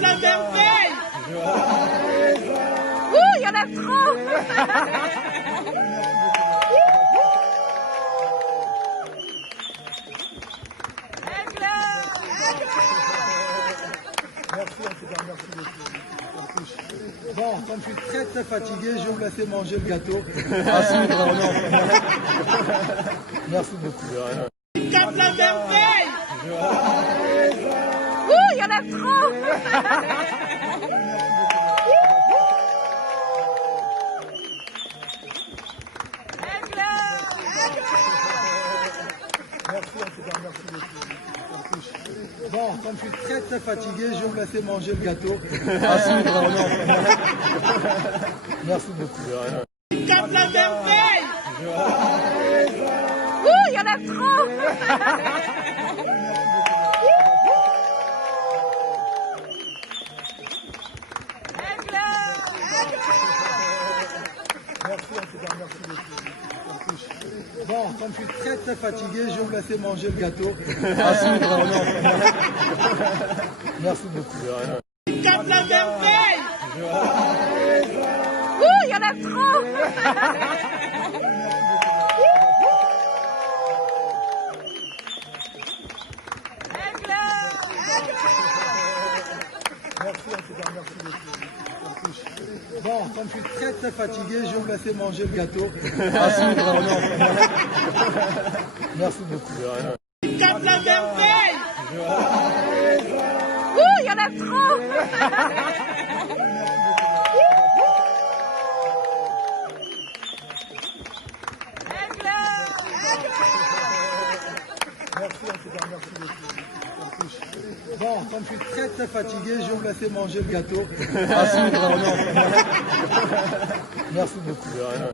Cap la merveille. Ouh, il y en a trop. Merci en tout cas, merci beaucoup. Bon, comme je suis très très fatigué, je vais vous laisser manger le gâteau. À suivre, merci beaucoup. Cap la merveille. Ouh, il y en a trop. Merci en tout cas, merci beaucoup. Bon, comme je suis très très fatigué, je vais vous laisser manger le gâteau. À suivre, merci beaucoup. Cap la merveille. Ouh, il y en a trop. Merci en tout cas, merci beaucoup. Bon, comme je suis très très fatigué, je vais vous laisser manger le gâteau. À suivre, merci beaucoup. Cap la merveille. Ouh, il y en a trop. Merci en tout cas, merci beaucoup. Bon, comme je suis très très fatigué, je vais vous laisser manger le gâteau. À suivre, merci beaucoup. Cap la merveille. Ouh, il y en a trop. Merci en tout cas, merci beaucoup. Bon, comme je suis très très fatigué, je vais vous laisser manger le gâteau. À suivre, merci beaucoup.